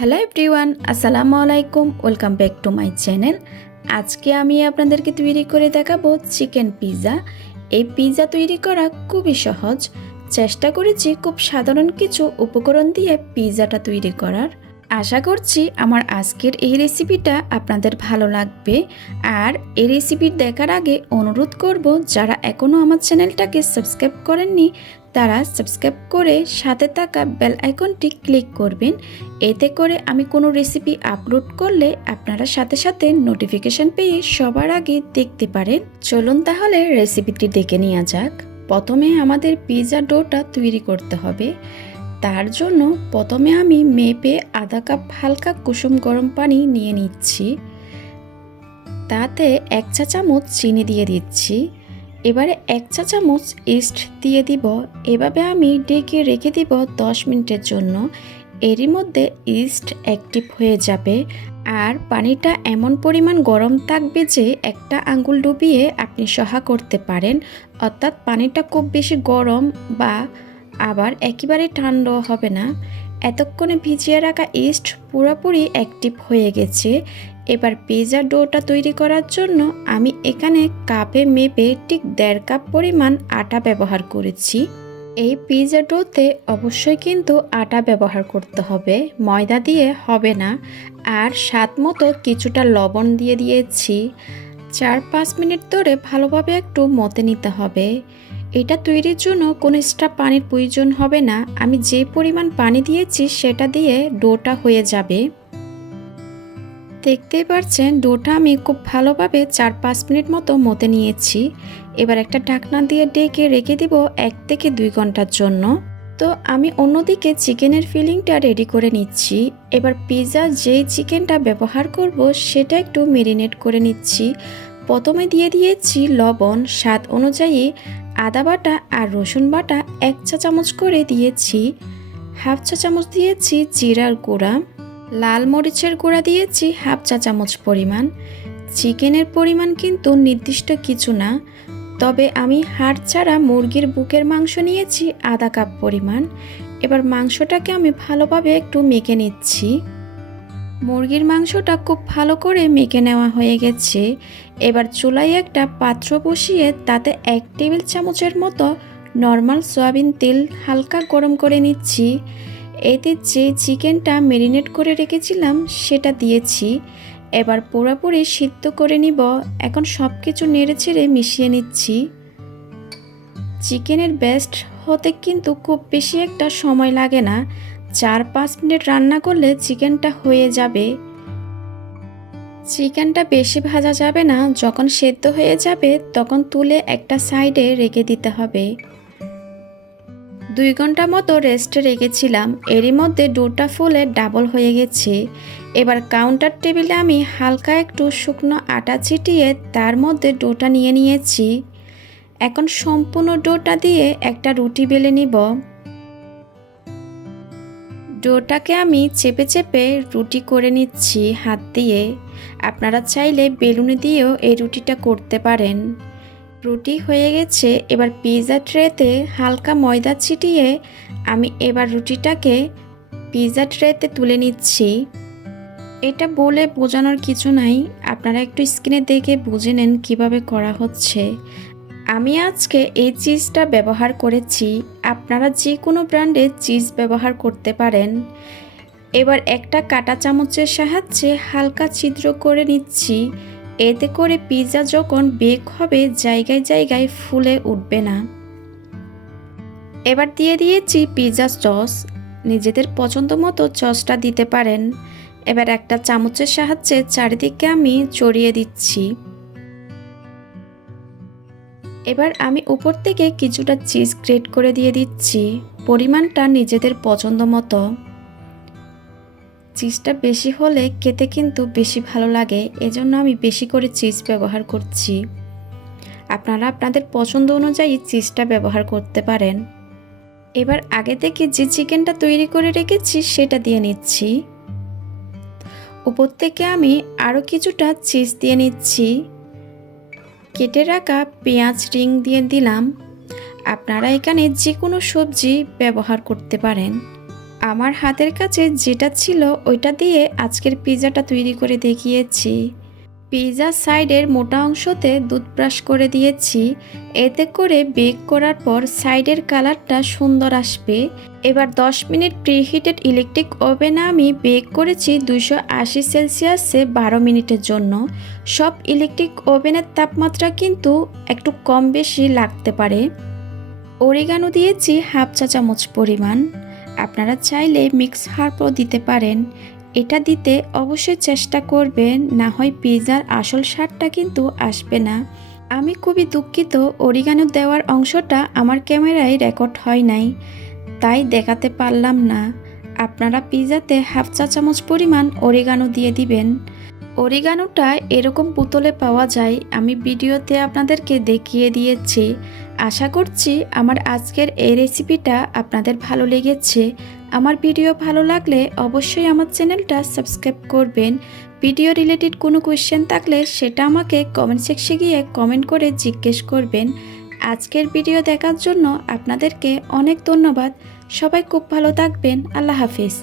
Hello everyone আসসালামু আলাইকুম welcome back to my channel আজকে আমি আপনাদেরকে তৈরি করে দেখাবো চিকেন পিৎজা এই পিৎজা তৈরি করা খুবই সহজ। চেষ্টা করেছি খুব সাধারণ কিছু উপকরণ দিয়ে পিৎজাটা তৈরি করার। আশা করছি আমার আজকের এই রেসিপিটা আপনাদের ভালো লাগবে। আর এই রেসিপি দেখার আগে অনুরোধ করব, যারা এখনও আমার চ্যানেলটাকে সাবস্ক্রাইব করেননি, তারা সাবস্ক্রাইব করে সাথে থাকা বেল আইকনটি ক্লিক করবেন। এতে করে আমি কোনো রেসিপি আপলোড করলে আপনারা সাথে সাথে নোটিফিকেশন পেয়ে সবার আগে দেখতে পারেন। চলুন তাহলে রেসিপিটি দেখে নেওয়া যাক। প্রথমে আমাদের পিৎজা ডোটা তৈরি করতে হবে। তার জন্য প্রথমে আমি মেপে আধা কাপ হালকা কুসুম গরম পানি নিয়ে নিচ্ছি। তাতে এক চা চামচ চিনি দিয়ে দিচ্ছি। এবারে এক চা চামচ ইস্ট দিয়ে দিব। এভাবে আমি ডেকে রেখে দিব দশ মিনিটের জন্য। এরই মধ্যে ইস্ট অ্যাক্টিভ হয়ে যাবে। আর পানিটা এমন পরিমাণ গরম থাকবে যে একটা আঙ্গুল ডুবিয়ে আপনি সহা করতে পারেন। অর্থাৎ পানিটা খুব বেশি গরম বা আবার একেবারে ঠান্ডা হবে না। এতক্ষণে ভিজিয়ে রাখা ইস্ট পুরোপুরি অ্যাক্টিভ হয়ে গেছে। এবার পিৎজা ডোটা তৈরি করার জন্য আমি এখানে কাপে মেপে ঠিক দেড় কাপ পরিমাণ আটা ব্যবহার করেছি। এই পিৎজা ডোতে অবশ্যই কিন্তু আটা ব্যবহার করতে হবে, ময়দা দিয়ে হবে না। আর স্বাদ মতো কিছুটা লবণ দিয়ে দিয়েছি। চার পাঁচ মিনিট ধরে ভালোভাবে একটু মতে নিতে হবে। এটা তৈরির জন্য কোনো এক্সট্রা পানির প্রয়োজন হবে না। আমি যে পরিমাণ পানি দিয়েছি সেটা দিয়ে ডোটা হয়ে যাবে। দেখতেই পারছেন ডোটা আমি খুব ভালোভাবে চার পাঁচ মিনিট মতো মতে নিয়েছি। এবার একটা ঢাকনা দিয়ে ডেকে রেখে দিব এক থেকে দুই ঘণ্টার জন্য। তো আমি অন্যদিকে চিকেনের ফিলিংটা রেডি করে নিচ্ছি। এবার পিৎজা যেই চিকেনটা ব্যবহার করব সেটা একটু মেরিনেট করে নিচ্ছি। প্রথমে দিয়ে দিয়েছি লবণ, স্বাদ অনুযায়ী আদা বাটা আর রসুন বাটা এক চা চামচ করে দিয়েছি। হাফ চা চামচ দিয়েছি জিরার গুঁড়া। লাল মরিচের গুঁড়া দিয়েছি হাফ চা চামচ পরিমাণ। চিকেনের পরিমাণ কিন্তু নির্দিষ্ট কিছু না। তবে আমি হাড় ছাড়া মুরগির বুকের মাংস নিয়েছি আধা কাপ পরিমাণ। এবার মাংসটাকে আমি ভালোভাবে একটু মেখে নিচ্ছি। মুরগির মাংসটা খুব ভালো করে মেখে নেওয়া হয়ে গেছে। এবার চুলায় একটা পাত্র বসিয়ে তাতে এক টেবিল চামচের মতো নর্মাল সয়াবিন তেল হালকা গরম করে নিচ্ছি। এতে যে চিকেনটা মেরিনেট করে রেখেছিলাম সেটা দিয়েছি। এবার পুরোপুরি সিদ্ধ করে নিব। এখন সব কিছু নেড়ে ছেড়ে মিশিয়ে নিচ্ছি। চিকেনের বেস্ট হতে কিন্তু খুব বেশি একটা সময় লাগে না। চার পাঁচ মিনিট রান্না করলে চিকেনটা হয়ে যাবে। চিকেনটা বেশি ভাজা যাবে না, যখন সেদ্ধ হয়ে যাবে তখন তুলে একটা সাইডে রেখে দিতে হবে। দুই ঘণ্টা মতো রেস্টে রেখেছিলাম, এরই মধ্যে ডোটা ফুলে ডাবল হয়ে গেছে। এবার কাউন্টার টেবিলে আমি হালকা একটু শুকনো আটা ছিটিয়ে তার মধ্যে ডোটা নিয়ে নিয়েছি। এখন সম্পূর্ণ ডোটা দিয়ে একটা রুটি বেলে নিব। ডোটাকে আমি চেপে চেপে রুটি করে নিচ্ছি হাত দিয়ে। আপনারা চাইলে বেলুনি দিয়েও এই রুটিটা করতে পারেন। রুটি হয়ে গেছে, এবার পিৎজা ট্রেতে হালকা ময়দা ছিটিয়ে আমি এবার রুটিটাকে পিৎজা ট্রেতে তুলে নিচ্ছি। এটা বলে বোঝানোর কিছু নাই, আপনারা একটু স্ক্রিনে দেখে বুঝে নেন কীভাবে করা হচ্ছে। আমি আজকে এই চিজটা ব্যবহার করেছি। আপনারা যে কোনো ব্র্যান্ডের চিজ ব্যবহার করতে পারেন। এবার একটা কাটা চামচের সাহায্যে হালকা ছিদ্র করে নিচ্ছি। এতে করে পিৎজা যখন বেক হবে, জায়গায় জায়গায় ফুলে উঠবে না। এবার দিয়ে দিয়েছি পিৎজা সস। নিজেদের পছন্দ মতো সসটা দিতে পারেন। এবার একটা চামচের সাহায্যে চারিদিকে আমি চড়িয়ে দিচ্ছি। এবার আমি উপর থেকে কিছুটা চিজ গ্রেট করে দিয়ে দিচ্ছি। পরিমাণটা নিজেদের পছন্দ মতো। চিজটা বেশি হলে খেতে কিন্তু বেশি ভালো লাগে, এজন্য আমি বেশি করে চিজ ব্যবহার করছি। আপনারা আপনাদের পছন্দ অনুযায়ী চিজটা ব্যবহার করতে পারেন। এবার আগে থেকে যে চিকেনটা তৈরি করে রেখেছি সেটা দিয়ে নিচ্ছি। উপর থেকে আমি আরও কিছুটা চিজ দিয়ে নিচ্ছি। কেটে রাখা পেঁয়াজ রিং দিয়ে দিলাম। আপনারা এখানে যে কোনো সবজি ব্যবহার করতে পারেন। আমার হাতের কাছে যেটা ছিল ওইটা দিয়ে আজকের পিজাটা তৈরি করে দেখিয়েছি। পিৎজার সাইডের মোটা অংশতে দুধ ব্রাশ করে দিয়েছি। এতে করে বেক করার পর সাইডের কালারটা সুন্দর আসবে। এবার 10 মিনিট প্রিহিটেড ইলেকট্রিক ওভেনে আমি বেক করেছি দুইশো আশি সেলসিয়াসে বারো মিনিটের জন্য। সব ইলেকট্রিক ওভেনের তাপমাত্রা কিন্তু একটু কম বেশি লাগতে পারে। অরিগানো দিয়েছি হাফ চা চামচ পরিমাণ। আপনারা চাইলে মিক্স হার্বও দিতে পারেন। এটা দিতে অবশ্যই চেষ্টা করবেন, না হয় পিৎজার আসল স্বাদটা কিন্তু আসবে না। আমি খুবই দুঃখিত, অরিগানো দেওয়ার অংশটা আমার ক্যামেরায় রেকর্ড হয় নাই, তাই দেখাতে পারলাম না। আপনারা পিৎজাতে হাফ চা চামচ পরিমাণ অরিগানো দিয়ে দিবেন। অরিগানোটা এরকম বোতলে পাওয়া যায়, আমি ভিডিওতে আপনাদেরকে দেখিয়ে দিয়েছি। আশা করছি আমার আজকের এই রেসিপিটা আপনাদের ভালো লেগেছে। আমার ভিডিও ভালো লাগলে অবশ্যই আমার চ্যানেলটা সাবস্ক্রাইব করবেন। ভিডিও রিলেটেড কোনো কোয়েশ্চেন থাকলে সেটা আমাকে কমেন্ট সেকশে গিয়ে কমেন্ট করে জিজ্ঞেস করবেন। আজকের ভিডিও দেখার জন্য আপনাদেরকে অনেক ধন্যবাদ। সবাই খুব ভালো থাকবেন। আল্লাহ হাফিজ।